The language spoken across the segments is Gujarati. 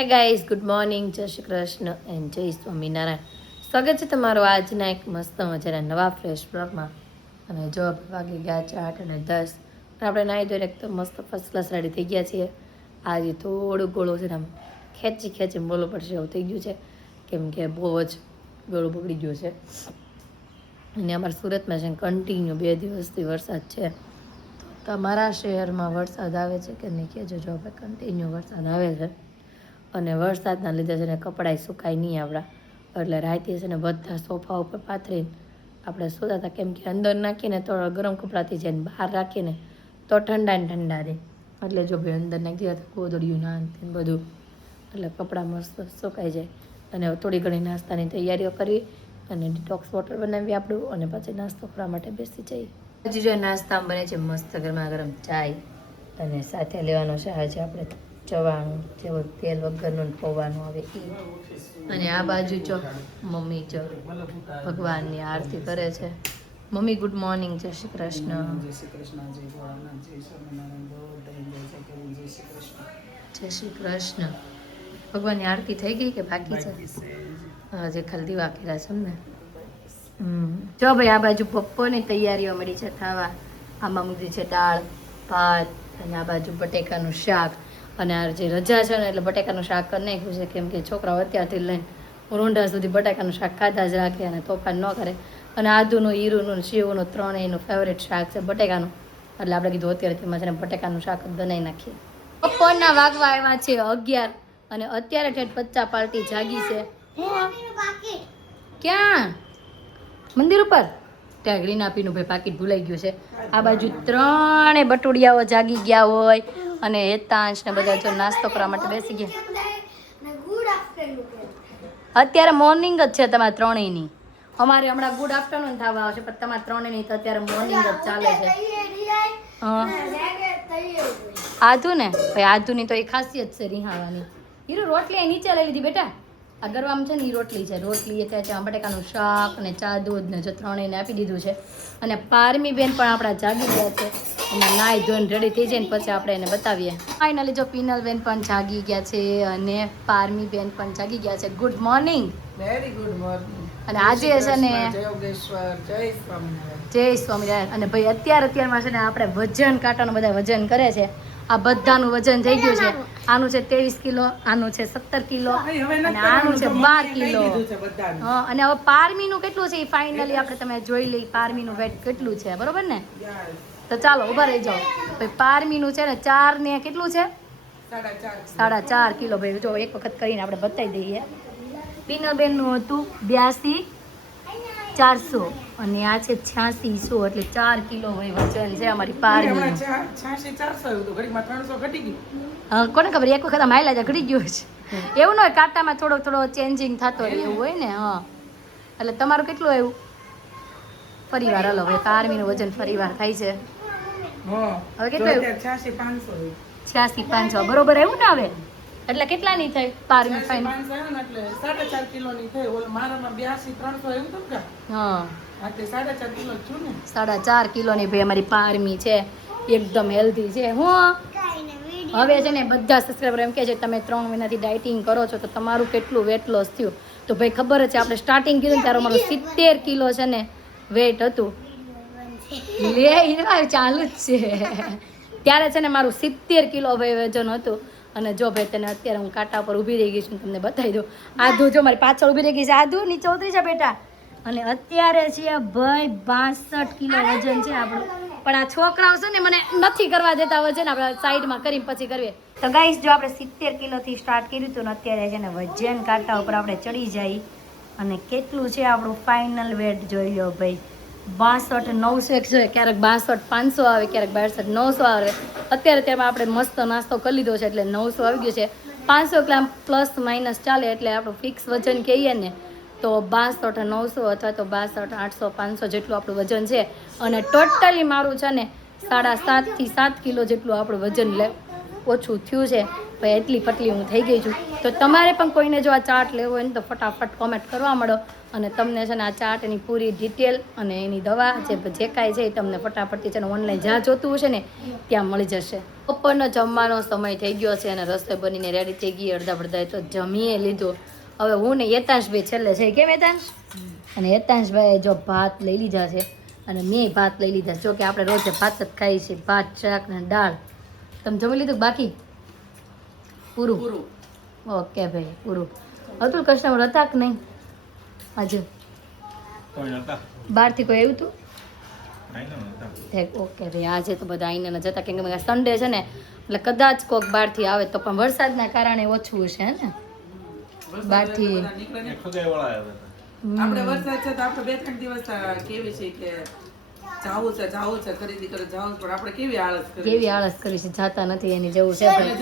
હાય ગાઈઝ, ગુડ મોર્નિંગ, જય શ્રી કૃષ્ણ એન્ડ જય સ્વામિનારાયણ. સ્વાગત છે તમારું આજના એક મસ્ત મજાના નવા ફ્રેશ બ્લોગમાં. અને જો વાગી ગયા છે 8:10 અને આપણે નાહી ધોઈને એકદમ મસ્ત ફર્સ્ટ ક્લાસ રેડી થઈ ગયા છીએ. આજે થોડું ગોળું છે ને આમ ખેંચી બોલવું પડશે એવું થઈ ગયું છે, કેમ કે બહુ જ ગળું બગડી ગયું છે. અને અમારા સુરતમાં છે કન્ટિન્યુ 2 દિવસથી વરસાદ છે. તો તમારા શહેરમાં વરસાદ આવે છે કે નહીં કહેજો. જો આપણે કન્ટિન્યુ વરસાદ આવે છે અને વરસાદના લીધે છે ને કપડાં સુકાય નહીં આપણા, એટલે રાતે છે ને બધા સોફા ઉપર પાથરીને આપણે સૂતા હતા, કેમ કે અંદર નાખીને તો ગરમ કપડાંથી જાય, બહાર રાખીને તો ઠંડા ને ઠંડા રહે. એટલે જો ભાઈ અંદર નાખી દીધા તો ગોદડિયું નાન બધું, એટલે કપડાં મસ્ત સુકાઈ જાય. અને થોડી ઘણી નાસ્તાની તૈયારીઓ કરી અને ડિટોક્સ વોટર બનાવી આપણું, અને પછી નાસ્તો કરવા માટે બેસી જઈએ. હજી જો નાસ્તામાં બને છે મસ્ત ગરમા ગરમ ચાય, અને સાથે લેવાનો છે આજે આપણે ચવાણું, જેવું તેલ વગરનું પૌવાનું આવે એ. અને આ બાજુ જો મમ્મી જો ભગવાનની આરતી કરે છે. મમ્મી ગુડ મોર્નિંગ, જય શ્રી કૃષ્ણ. જય શ્રી કૃષ્ણ. ભગવાનની આરતી થઈ ગઈ કે બાકી છે? હજી ખાલી દીવા કર્યા છે ને. જો ભાઈ આ બાજુ બપોરની તૈયારીઓ મળી છે થવા. આમાં મૂકી છે દાળ ભાત, અને આ બાજુ બટેકાનું શાક. અને આ જે રજા છે ને એટલે બટેકાનું શાક કરી નાખ્યું છે, કેમ કે છોકરાઓ અત્યારથી લઈને રૂંઢા સુધી બટેકાનું શાક ખાધા જ રાખે અને તોફાન ન કરે. અને આદુનું, હીરુનું, શિવનું ત્રણેયનું ફેવરેટ શાક છે બટેકાનું, એટલે આપણે કીધું અત્યારથી એમાં છે ને બટેકાનું શાક જ બનાવી નાખીએ. બપોરના વાગવા આવ્યા છે 11 અને અત્યારે ઠેઠ 50 પાર્ટી જાગી છે. ક્યાં? મંદિર ઉપર. ત્યાં ગ્રીના પીનું ભાઈ પાકીટ ભૂલાઈ ગયું છે. આ બાજુ 3 બટુડિયાઓ જાગી ગયા હોય અને હેતાંશ ને બધા જો નાસ્તો કરવા માટે બેસી ગયા. અત્યારે મોર્નિંગ જ છે તમારે ત્રણેયની. અમારે હમણાં ગુડ આફ્ટરનૂન થવા આવશે, પણ તમારે ત્રણેયની તો અત્યારે મોર્નિંગ જ ચાલે છે. આધુ ને ભાઈ, આધુની તો એ ખાસિયત છે રિહાવાની. હીરો રોટલી નીચે લઈ લીધી બેટા. આ ગરવામાં છે ને એ રોટલી છે. રોટલી ત્યાં બટેકાનું શાક ને ચા દૂધ ને જો ત્રણેયને આપી દીધું છે. અને પારમી બેન પણ આપણા જાગી ગયા છે, અને નાઈ ધોઈને રેડી થઈ જાય ને પછી આપણે એને બતાવીએ. ફાઇનલી જો પીનલ બેન પણ જાગી ગયા છે અને પારમી બેન પણ જાગી ગયા છે. Good morning. Very good morning. અને આજે છે ને જય સ્વામિનારાયણ. અને ભાઈ અત્યારમાં છે ને આપણે વજન કાંટાનું બધા વજન કરે છે. આ બધાનું વજન થઈ ગયું છે. આનું છે 23 કિલો, આનું છે 17 કિલો, અને આનું છે 12 કિલો. અને હવે પારમીનું કેટલું છે એ ફાઇનલી આપણે તમે જોઈ લઈ. પારમીનું વેટ કેટલું છે, બરોબર ને? તો ચાલો ઉભા રહી જાઓ. ભાઈ પારમીનું છે ને 4 ને કેટલું છે? 4.5 કિલો. ભાઈ જો એક વખત કરીને આપણે બતાવી દઈએ. પીનલબેનનું હતું 82,400 અને આ છે 86,100, એટલે 4 કિલો વજન છે અમારી પારમીનું. 300 કોને ખબર, એક વખત આમ હાલ્યા ઘટી ગયો છે. એવું ન હોય, કાંટામાં થોડો ચેન્જિંગ થતો રહે એવું હોય ને. હા, એટલે તમારું કેટલું આવ્યું? ફરીવાર હલો, હવે પારમીનું વજન ફરીવાર થાય છે. હવે કેટલું આવ્યું? 86,500 બરોબર આવ્યું ને હવે? એટલે કેટલાની થઈ પારમી ફાઈન? 4.5 કિલોની થઈ. ઓલ મારામાં 82,300 આવ્યું હતું કે? હા, આ તે 4.5 કિલો છું ને. 4.5 કિલોની ભાઈ અમારી પારમી છે, એકદમ હેલ્ધી છે. હું હવે છે ને બધા સબસ્ક્રાઈબર એમ કહે છે તમે 3 મહિનાથી ડાયટિંગ કરો છો તો તમારું કેટલું વેટ લોસ થયું? તો ભાઈ ખબર જ છે, આપણે સ્ટાર્ટિંગ કીધું ને ત્યારે મારું 70 કિલો છે ને વેટ હતું. ચાલુ જ છે. ત્યારે છે ને મારું 70 કિલો ભાઈ વજન હતું. અને જો ભાઈ તને અત્યારે હું કાંટા પર ઊભી રહી ગઈ છું, તમને બતાવી દઉં. આધુ જો મારી પાછળ ઊભી રહી ગઈ છે. આધુ નીચે ઉતરી જા બેટા. અને અત્યારે છે ભાઈ 62 કિલો વજન છે આપણું. પણ આ છોકરાઓ છે ને મને નથી કરવા દેતા વજન, આપણે સાઈડમાં કરીને પછી કરીએ. તો ગાઈસ જો આપણે 70 કિલોથી સ્ટાર્ટ કર્યું હતું ને અત્યારે છે ને વજન કાંટા ઉપર આપણે ચડી જાય. અને કેટલું છે આપણું ફાઇનલ વેટ જોઈ લો ભાઈ. 62,900 છે, ક્યારેક 62,500 આવે, ક્યારેક 62,900 આવે. અત્યારે તેમાં આપણે મસ્ત નાસ્તો કરી લીધો છે એટલે 900 આવી ગયું છે. 500 ગ્રામ પ્લસ માઇનસ ચાલે, એટલે આપણું ફિક્સ વજન કહીએ ને તો 62,900 અથવા તો 62,800, 500 જેટલું આપણું વજન છે. અને ટોટલી મારું છે ને 7.5 થી 7 કિલો જેટલું આપણું વજન ઓછું થયું છે ભાઈ એટલી પતલી હું થઈ ગઈ છું. તો તમારે પણ કોઈને જો આ ચાર્ટ લેવો હોય ને તો ફટાફટ કોમેન્ટ કરવા માંડો અને તમને છે ને આ ચાર્ટની પૂરી ડિટેલ અને એની દવા જે કાંઈ છે એ તમને ફટાફટથી છે ને ઓનલાઈન જ્યાં જોતું હશે ને ત્યાં મળી જશે. બપોરનો જમવાનો સમય થઈ ગયો છે અને રસોઈ બનીને રેડી થઈ ગઈ. અડધા બધાએ તો જમીએ લીધું. હવે હું ને યતાંશભાઈ છેલ્લે છે. કેમ યતાંશ? અને યતાંશભાઈએ જો ભાત લઈ લીધા છે અને મેં ભાત લઈ લીધા છે. જો કે આપણે રોજ ભાત જ ખાઈએ છીએ, ભાત શાક ને દાળ. તમે જમી લીધું બાકી? પૂરું. ઓકે ભાઈ પૂરું. હતું કસ્ટમર હતા કે નહીં આજે? બહારથી કોઈ આવ્યું હતું? ઓકે ભાઈ આજે તો બધા આઈને ન જતા કેમ કે સન્ડે છે ને એટલે કદાચ કોક બહારથી આવે તો પણ વરસાદના કારણે ઓછું હશે ને બહારથી. આપણે વરસાદ છે તો આપણે 2-3 દિવસ કેવી છે કે જાવું છે ખરીદી કરે જાવું, પણ આપણે કેવી આળસ કરી છે, જાતા નથી એની જેવું છે ભાઈ.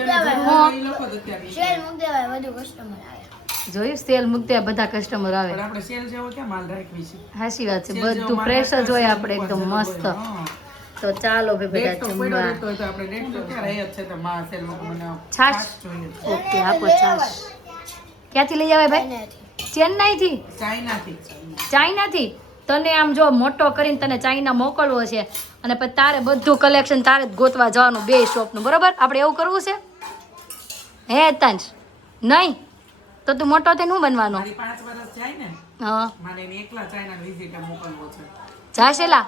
જોયું સેલ મૂકતા બધા કસ્ટમર આવે. આપણે સેલ જેવો ક્યાં માલ રાખવી છે? સાચી વાત છે, બધું ફ્રેશ જ હોય આપણે એકદમ મસ્ત. તો ચાલો ભાઈ બધા જમવા. છાશ ઓકે આપો છાશ. ક્યાંથી લઈ આવે ભાઈ? ચેન્નાઈથી? ચાઇનાથી. તને આમ જો મોટો કરીને તને ચાઇના મોકલવો છે અને પછી તારે બધું કલેક્શન તારે જ ગોતવા જવાનું 2 શોપનું, બરોબર? આપણે એવું કરવું છે હે તાંજ? નહીં તો તું મોટો થઈને હું બનવાનો? 5 વર્ષ જાય ને હા મારે એકલા ચાઇના વિઝિટ મોકલવો છે. જાશ એલા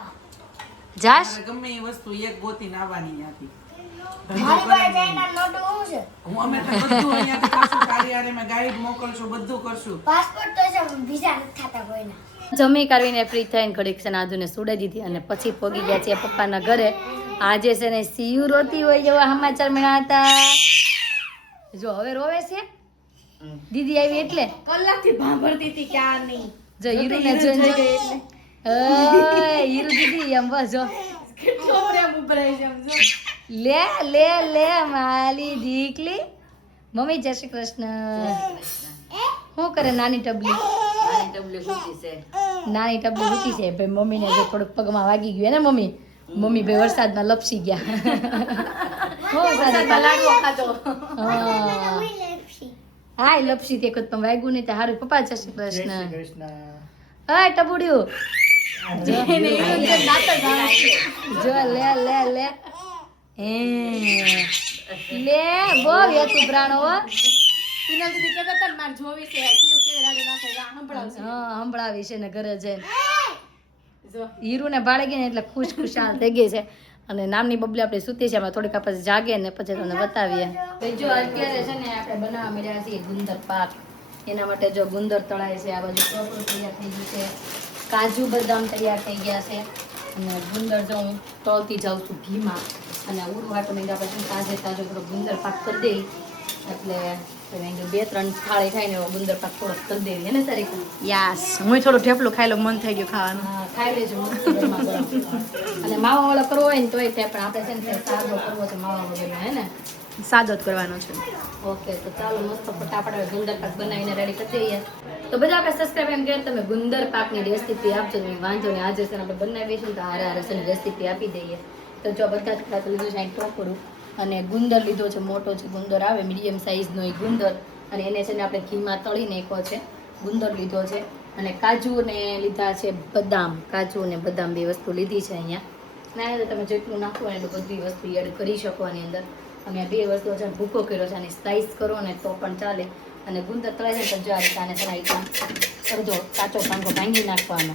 જાશ. ગમે એ વસ્તુ એક ગોતીને આવવાની ત્યાંથી. જમી કાઢીને ફ્રી થઈને ઘડીક છે આધુને સુડાઈ દીધી અને પછી પોગી ગયા છે પપ્પાના ઘરે. આજે છે ને સીયુ રોતી હોય જેવા સમાચાર મળ્યા હતા. જો હવે રોવે છે દીદી આવી એટલે કલાકથી ભાંભરતી હતી ક્યાં નહીં. જો હીરુને જોઈને હીરુ દીદી એમ બસ જો કેટલો પ્રેમ ઉભરાય છે સમજો. લે લે લે માલી દીકલી. મમ્મી જય શ્રી કૃષ્ણ. શું કરે નાની ટબલી? નાની ટબલી મૂકી છે ભાઈ. મમ્મીને જો થોડુંક પગમાં વાગી ગયું ને મમ્મી ભાઈ વરસાદમાં લપસી ગયા. હા લપસી તે વખત પણ વાગ્યું નહીં. હારું પપ્પા જય શ્રી કૃષ્ણ. હા ટબુડ્યું જો લે લે લે લે બહુ તું પ્રાણો. પિનલ દીદી કહેતા હતા માર જોવી છે સીયુ કે રાડે નાખે સંભળાવશે. હા સંભળાવી છે ને ઘરે જઈને. હીરુને ભાડે ગઈ ને એટલે ખુશાલ થઈ ગઈ છે. અને નામની બબલી આપણે સૂતી છે, એમાં થોડીક પછી જાગે ને પછી તમને બતાવીએ. જો અત્યારે છે ને આપણે બનાવવા મળ્યા છીએ ગુંદર પાક. એના માટે જો ગુંદર તળાય છે, આ બાજુ ચોપડું તૈયાર થઈ ગયું છે, કાજુ બદામ તૈયાર થઈ ગયા છે અને ગુંદર જો હું તળતી જાઉં છું ઘીમાં. અને ઉરું હાટો મેં આપણે તાજે તાજો થોડો ગુંદર પાક કરી દઈ એટલે 2-3 થાળી થાય ને એવો ગુંદર પાક થોડોક કરી દેવી ને તારીખ. યસ હું થોડું ઠેપલું ખાઈ લઉં, મન થઈ ગયું ખાવાનું. હા ખાઈ લેજો મસ્ત ગરમા ગરમ. અને માવા વાળો કરવો હોય ને તોય થાય, પણ આપણે છે ને સાદો કરવો છે માવા વગરનો હે ને. સાદો જ કરવાનો છે. ઓકે તો ચાલો મસ્ત ફટાફટ ગુંદર પાક બનાવીને રેડી કરી દઈએ. તો બધા આપણે સબસ્ક્રાઈબ એમ કહે તમે ગુંદર પાકની રેસીપી આપજો ને વાંધો ને. આજે છે ને આપણે બનાવીશું તો હારે હારે છે ને રેસીપી આપી દઈએ. તો જો બધા જ ખાતું લીધું છે ટોપડું અને ગુંદર લીધો છે, મોટો છે ગુંદર આવે મીડિયમ સાઇઝનો એ ગુંદર. અને એને છે ને આપણે ઘીમાં તળી નાખ્યો છે. ગુંદર લીધો છે અને કાજુ ને લીધા છે બદામ. કાજુ અને બદામ 2 વસ્તુ લીધી છે અહીંયા. ના તો તમે જેટલું નાખો ને એટલું બધી વસ્તુ એડ કરી શકો આની અંદર. અને 2 વસ્તુ છે ભૂકો કર્યો છે, આની સ્લાઈસ કરો ને તો પણ ચાલે. અને ગુંદર તળાઈ જાય તો જો આ રીતે આને તળાઈ અડધો કાચો પાંગો ભાંગી નાખવાનો.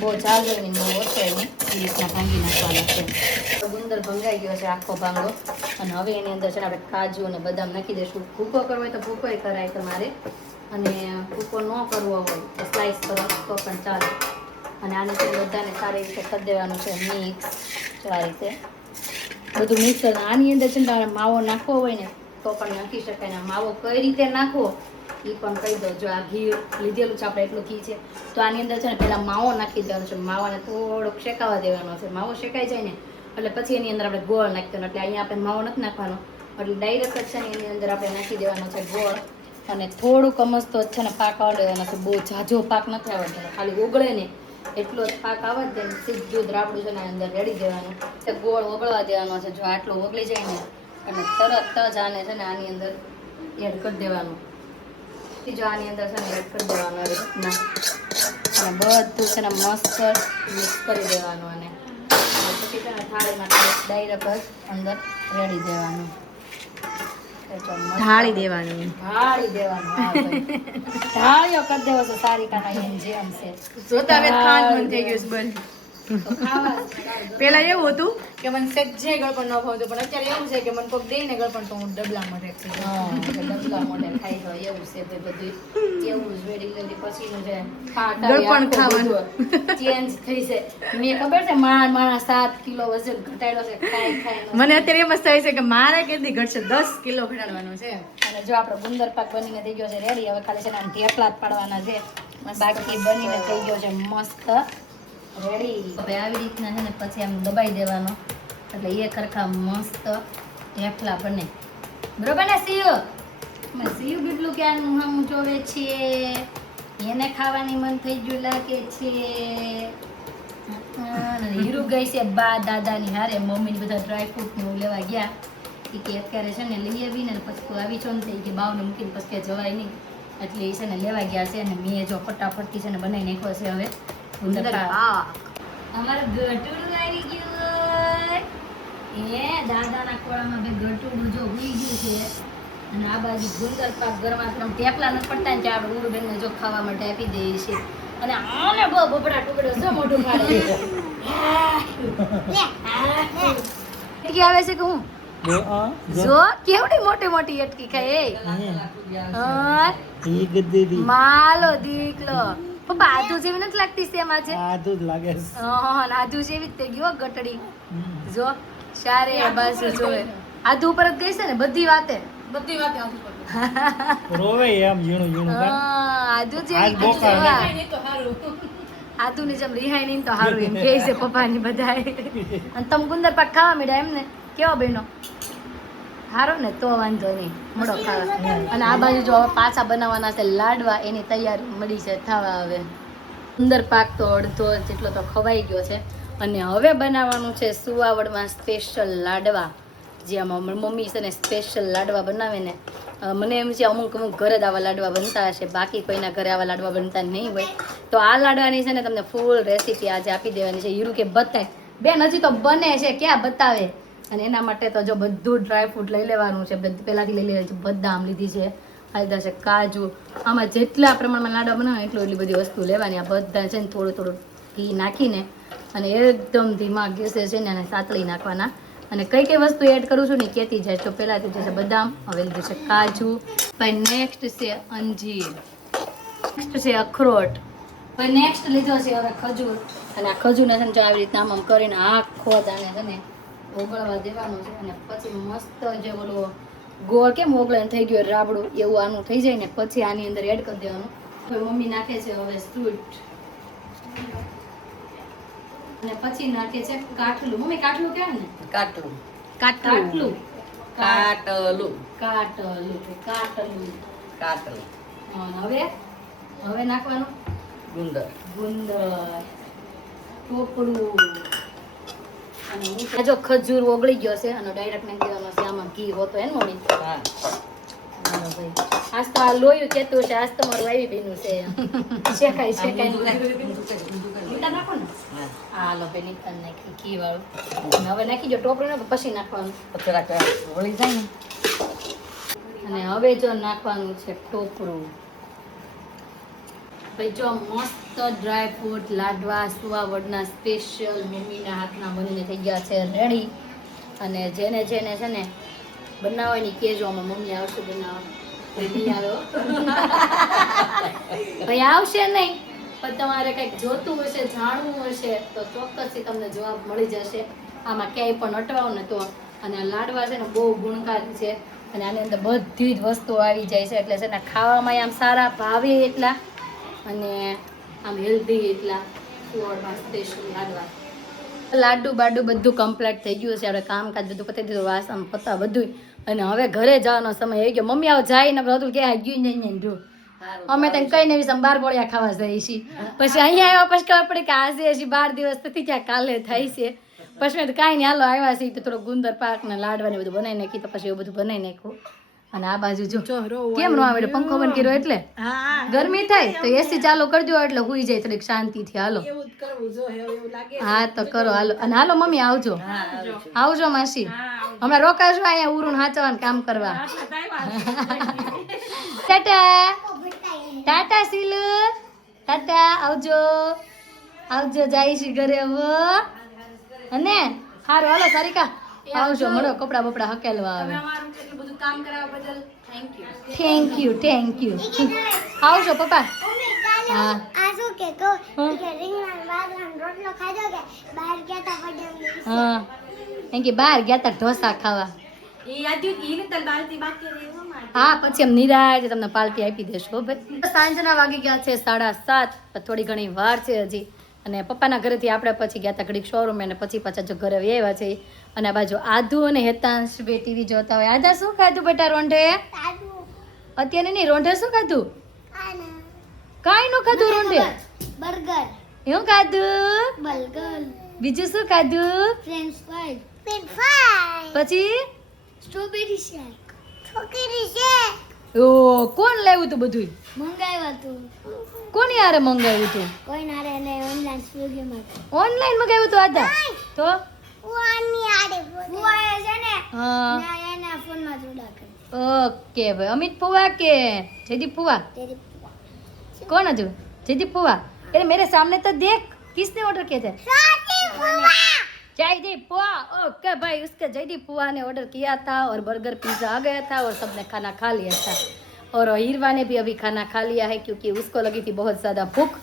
બહુ ચાલુ હોય ને બહુ ઓછો નહીં એ રીતના ભાંગી નાખવાનો છે. ગુંદર ભંગાઈ ગયો છે આખો ભાંગો. અને હવે એની અંદર છે ને આપણે કાજુ અને બદામ નાખી દઈશું. ભૂકો કરવો હોય તો ભૂકોય કરાય તમારે, અને ભૂકો ન કરવો હોય તો સ્લાઈસ કરો તો પણ ચાલે. અને આને છે બધાને સારી રીતે કરી દેવાનું છે મિક્સ. આ રીતે બધું મિક્સ કરો. આની અંદર છે ને તમારે માવો નાખવો હોય ને તો પણ નાખી શકાય. ને માવો કઈ રીતે નાખવો એ પણ કહી દો. જો આ ઘી લીધેલું છે આપણે એટલું ઘી છે તો આની અંદર છે ને પહેલાં માવો નાખી દેવાનો છે. માવાને થોડોક શેકાવા દેવાનો છે. માવો શેકાઈ જાય ને એટલે પછી એની અંદર આપણે ગોળ નાખી દેવાનો. એટલે અહીંયા આપણે માવો નથી નાખવાનો, એટલે ડાયરેક્ટ જ છે ને એની અંદર આપણે નાખી દેવાનો છે ગોળ. અને થોડુંક અમસ્તો છે ને પાક આવડે દેવાનો છે. બહુ ઝાઝો પાક નથી આવડતો, ખાલી ઓગળે ને એટલો જ પાક આવે જ સીધું રાબડું છે ને અંદર રેડી દેવાનું. ગોળ ઓગળવા દેવાનો છે. જો આટલો ઓગળી જાય ને અને તરત જ આને છે ને આની અંદર એડ કરી દેવાનું. જો આની અંદર છે ને એડ કરી દેવાનું આવી રીતના અને બધું છે ને મસ્ત મિક્સ કરી દેવાનું અને પછી છે ને થાળીમાં ડાયરેક્ટ જ અંદર રેડી દેવાનું. ઢાળી દેવાનું. ઢાળી દેવાનું. હા ભાઈ. ઢાળીઓ કરી દેવો છો સારી કાના એમ જેમ છે. જોતા હવે ખાવાનું મન થઈ ગયું છે બંધ. તો ખાવા પેલા એવું હતું કે મને સજ્જે ગળપણ ન ભાવતું, પણ અત્યારે એવું છે કે મને કોઈક દે ને ગળપણ તો હું ડબલામાં રેખી દઉં. હા, ડબલા મોઢે ખાઈ જાય એવું છે ભાઈ બધું. એવું જ વેડી પછીનું છે ગળપણ ખાવાનું. ચેન્જ થઈ છે. મેં ખબર છે મારા 7 કિલો વજન ઘટાડ્યો છે ખાઈ મને અત્યારે એમ જ થાય છે કે મારે કેટલી ઘટશે, 10 કિલો ઘટાડવાનું છે. અને જો આપણો ગુંદર પાક બનીને થઈ ગયો છે રેડી. હવે ખાલી છે ને આમ ઢેફલા જ પાડવાના છે. બાકી બનીને થઈ ગયો છે મસ્ત રેડી. હવે આવી રીતના છે ને પછી આમ દબાઈ દેવાનો એટલે એ ખરખા મસ્ત ઢેફલા બને. બરોબર ને સીયુ? મેં સીયુ કેટલું ક્યાંનું હમ જોવે છે, એને ખાવાની મન થઈ ગયું લાગે છે. અને હીરુ ગઈ છે બા દાદાની હારે, મમ્મી બધા ડ્રાયફ્રૂટ ને એવું લેવા ગયા. કે અત્યારે છે ને લઈ આવીને પછી તું આવી છો ને થઈ કે બાવને મૂકીને પછી કે જવાય નહીં એટલે એ છે ને લેવા ગયા છે. અને મેં જો ફટાફટથી છે ને બનાવી નાખ્યો છે હવે ગુંદર પાક. અમારું ગટુડું આવી ગયું. એ દાદાના ખોળામાં બે ગટુડું જો ઉઈ ગયું છે. અને આ બાજુ ગુંદર પાક ગરમા ગરમ ટેપલા નથી પડતા ને ત્યાં આપણે ઉરુબેનને જો ખાવા માટે આપી દઈએ છીએ. અને આને બબડા ટુકડો જો મોઢું ફાડે. એટકી આવે છે કે હું જો કેવડી મોટી મોટી એટકી ખાય. માલો દીકલો પપ્પા આધુ જેવી નથી લાગતી સેમ આજે? આધુ જ લાગે છે. હા આધુ જેવી જ તે ગયો ગટડી. જો સારે બાજુ જોવે આધુ ઉપર જ ગઈ છે ને બધી વાતે. બધી વાત આવું પડે. રોવે એમ ઝીણું ઝીણું કાં? આધુ આજ જેવી બોકા જોવા. નહીં તો સારું. આધુની જેમ રિહાઈ નહીં તો હારું એમ કહે છે પપ્પાની બધાય. અને તમે ગુંદર પાક ખાવા માંડ્યા એમ ને? કેવો બહેનો? હારો ને તો વાંધો નહીં મળો ખાવા. અને આ બાજુ જો હવે પાછા બનાવવાના છે લાડવા, એની તૈયારી મળી છે થવા. હવે ગુંદર પાક તો અડધો જેટલો તો ખવાઈ ગયો છે. અને હવે બનાવવાનું છે સુવાવડમાં સ્પેશિયલ લાડવા. જે આમાં મમ્મી છે ને સ્પેશિયલ લાડવા બનાવે ને. મને એમ છે અમુક ઘરે જ આવા લાડવા બનતા હશે, બાકી કોઈના ઘરે આવા લાડવા બનતા નહીં હોય. તો આ લાડવાની છે ને તમને ફૂલ રેસીપી આજે આપી દેવાની છે. હીરુ કે બતાય બેન હજી તો બને છે ક્યાં બતાવે. અને એના માટે તો જો બધું ડ્રાયફ્રૂટ લઈ લેવાનું છે. પહેલાંથી લઈ લેવાનું છે. બદામ લીધી છે, ફાયદા છે કાજુ. આમાં જેટલા પ્રમાણમાં લાડવા બનાવે એટલી બધી વસ્તુ લેવાની. આ બધા છે ને થોડું થોડું ઘી નાખીને અને એકદમ ધીમા ગેસે છે ને અને સાતળી નાખવાના. અને કઈ કઈ વસ્તુ એડ કરું છું ને કહેતી જાય. તો પહેલાં લીધું છે બદામ, હવે લીધું છે કાજુ, પછી નેક્સ્ટ છે અંજીર, નેક્સ્ટ છે અખરોટ, પછી નેક્સ્ટ લીધો છે હવે ખજૂર. અને આ ખજૂરને છે ને જો આવી રીતના આમ કરીને આખો દાણે છે ને ઓગળવા દેવાનું છે. અને પછી મસ્ત જે ઓલું ગોળ કેમ ઓગળે થઈ ગયું રાબડું એવું આનું થઈ જાય ને પછી આની અંદર એડ કરી દેવાનું. હવે મમ્મી નાખે છે હવે ફ્રૂટ અને પછી નાખે છે કાઠલું. મમ્મી કાઠલું કહેવાય ને? કાટલું કાટલું કાટલું કાટલું કાટલું. કાટલું અને હવે નાખવાનું ગુંદર ગુંદર, ટોપરું. અને આ જો ખજૂર ઓગળી ગયો છે અને ડાયરેક્ટ નાખી દેવાનો છે આમાં ઘી હોતો હે ને મમ્મી? હા હાલો ભાઈ આજ તો આ લોયું કેતું છે, આજ તો મારું આવી ભીનું છે. શેકાઈ મીઠા નાખો ને? હા હાલો ભાઈ નીકળ નાખી ઘી વાળું. અને હવે નાખી જો ટોપરું ને પછી નાખવાનું. પછી વળી જાય ને. અને હવે જો નાખવાનું છે ટોપરું. ભાઈ જો મસ્ત ડ્રાયફ્રૂટ લાડવા સુવાવડના સ્પેશિયલ મમ્મીના હાથના બનીને થઈ ગયા છે રેડી. અને જેને જેને છે ને બનાવવાની કહેજો, આમાં મમ્મી આવશે બનાવવા. નહીં આવ્યો ભાઈ આવશે નહીં પણ તમારે કંઈક જોતું હશે જાણવું હશે તો ચોક્કસથી તમને જવાબ મળી જશે. આમાં ક્યાંય પણ અટવાવ ને તો. અને આ લાડવા છે ને બહુ ગુણકારી છે અને આની અંદર બધી જ વસ્તુઓ આવી જાય છે એટલે છે ને ખાવામાં આમ સારા ભાવે એટલા અને આમ હેલ્ધી એટલા. સુવાવડમાં સ્પેશિયલ લાડવા. લાડુ બાડુ બધું કમ્પ્લીટ થઈ ગયું છે. આપણે કામકાજ બધું પતાવી દીધું, વાસણ પતા બધું. અને હવે ઘરે જવાનો સમય આવી ગયો. મમ્મી આવો જાય ને બધું કે ગયું નહીં જો અમે તને કઈ નહીં વિશે 12 બોળિયા ખાવા જઈએ છીએ. પછી અહીંયા આવ્યા પછી ખબર પડી કે આજે હજી 12 દિવસ નથી ત્યાં કાલે થાય છે. પછી મેં તો કાંઈ નહીં હાલો આવ્યા છે તો થોડો ગુંદર પાક ને લાડવા ને બધું બનાવી નાખી તો પછી એવું બધું બનાવી નાખ્યું અને આ બાજુ જો કેમ નો આવે પંખો બંધ કર્યો એટલે ગરમી થાય તો એસી ચાલુ કરજો એટલે હુઈ જાય થોડીક શાંતિથી હાલો હા તો કરો હાલો અને હાલો મમ્મી આવજો આવજો માસી હમણાં રોકાજો અહીંયા ઉરુન હાચવાનું કામ કરવા ટાટા ટાટા સીલુ ટાટા આવજો આવજો જાય છે ઘરે હવે અને હારું હાલો સારિકા આવજો મળો કપડા બપડા હકેલવા આવે એટલું બધું કામ કરાવવા બદલ થેન્ક યુ આવજો પપ્પા હા આ શું કેતો કે રીંગણ બાજરાનો રોટલો ખાધો કે બહાર ગયા તા પડ્યા હા એમ કે બહાર ગયા તા ઢોસા ખાવા એ યાદ ઈને તલ બાલતી બાકી રહેવા માટે હા પછી એમ નિરાય તમને પાર્ટી આપી દેશો ભાઈ સાંજના વાગી ગયા છે 7:30 થોડી ઘણી વાર છે હજી અને પપ્પાના ઘરેથી આપણે પછી ગયા હતા ઘડીક શોરૂમ અને પછી પાછા જો ઘરે આવ્યા છે અને આ બાજુ આદુ અને હેતાંશ બે ટીવી જોતા હોય આદા શું ખાધું બેટા રોંઢે અત્યારે નહીં રોંઢે શું ખાધું કાંઈ નું ખાધું રોંઢે બર્ગર એવું ખાધું બર્ગર બીજું શું ખાધું ફ્રેન્ચ ફ્રાઈઝ પછી સ્ટ્રોબેરી શેક છોકરી શેક ઓ કોણ લાવ્યું તું બધું મંગાવ્યું હતું કોની હારે મંગાવ્યું તું કોઈ નારે એને ઓનલાઈન સ્વિગીમાં ઓનલાઈન મંગાવ્યું તું આદા તો ફુવાની આડે ફુવાએ છે ને હા ના એના ફોનમાં જોડા કરી ઓકે ભાઈ અમિત ફુવા કે જયદીપ ફુવા તેરી कौन है जो जयदीप फुआ अरे मेरे सामने तो देख किसने ऑर्डर किए थे સાચી ફુવા जयदीप फुआ ओके भाई उसके जयदीप फुआ ने ऑर्डर किया था और बर्गर पिज्जा आ गया था और सबने खाना खा लिया था और हीरवा ने भी अभी खाना खा लिया है क्योंकि उसको लगी थी बहुत ज़्यादा भूख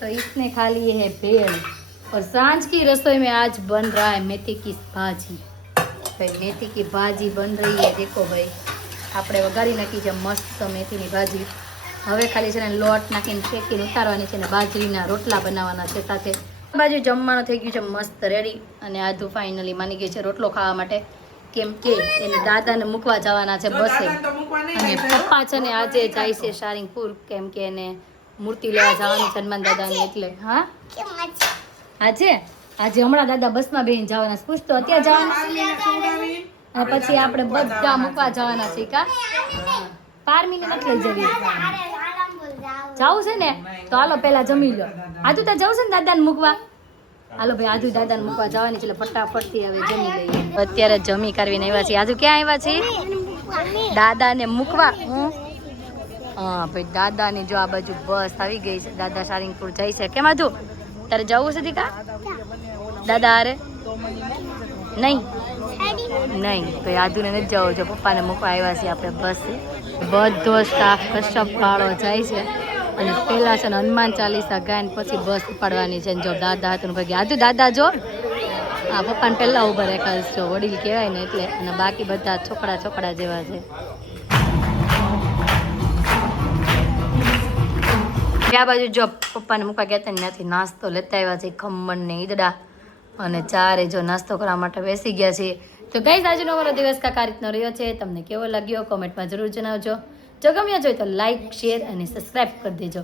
तो इसने खा लिए है भेल और सांझ की रसोई में आज बन रहा है मेथी की भाजी भाई मेथी की भाजी बन रही है देखो भाई આપણે વઘારી નાખી છે મસ્ત મેથીની ભાજી હવે ખાલી છે ને લોટ નાખીને શેકીને ઉતારવાની છે ને બાજરીના રોટલા બનાવવાના છે સાથે બાજુ જમવાનું થઈ ગયું છે મસ્ત રેડી અને આધુ ફાઇનલી માની ગઈ છે રોટલો ખાવા માટે કેમ કે એને દાદાને મૂકવા જવાના છે બસે દાદાને તો મૂકવા નહીં અને જાય. પપ્પા છે ને આજે જાય છે સારંગપુર કેમ કે એને મૂર્તિ લેવા જવાનું છે હનુમાન દાદાની એટલે હા કે મજા આજે આજે હમણાં દાદા બસમાં બેહીને જવાના છે. પૂછતો અત્યારે જવાના પાર્લીને ખવડાવી. અને પછી આપણે બધા મૂકવા જવાના છે કા પારમીને નથી લઈ જવી અરે આરામપુર જાવ જાવું છે ને તો હાલો પહેલા જમી લો આધુ તો જવું છે ને દાદાને મૂકવા હાલો ભાઈ આધુ દાદાને મૂકવા જવાની છે એટલે ફટાફટથી હવે જમી લઈએ અત્યારે જમી કરવીને આવ્યા છીએ આધુ ક્યાં આવ્યા છીએ દાદાને મૂકવા હા ભાઈ દાદાની જો આ બાજુ બસ આવી ગઈ છે દાદા સારંગપુર જાય છે કેમ આધુ તારે જવું છે દીકા દાદા અરે નહીં નહીં ભાઈ આધુને નથી જવું જો પપ્પાને મૂકવા આવ્યા છીએ આપણે બસ બધો સ્ટાફ કશ્યપ વાળો જાય છે અને પહેલા છે ને હનુમાન ચાલીસા ગાયને પછી બસ ઉપાડવાની છે ને જો દાદા હતું ભાઈ આધુ દાદા જો આ પપ્પાને પહેલા ઉભા રાખ્યા છે જો વડીલ કહેવાય ને એટલે અને બાકી બધા છોકરા છોકરા જેવા છે આ બાજુ જો પપ્પાને મૂકવા ગયા હતા ને ત્યાંથી નાસ્તો લેતા આવ્યા છે ખમણ ને ઈદડા અને ચારે જો નાસ્તો કરવા માટે બેસી ગયા છે તો ગાઈઝ આજનો અમારો દિવસ કાંઈક આ રીતનો રહ્યો છે તમને કેવો લાગ્યો કોમેન્ટમાં જરૂર જણાવજો જો ગમ્યો જોઈએ તો લાઈક શેર અને સબસ્ક્રાઈબ કરી દેજો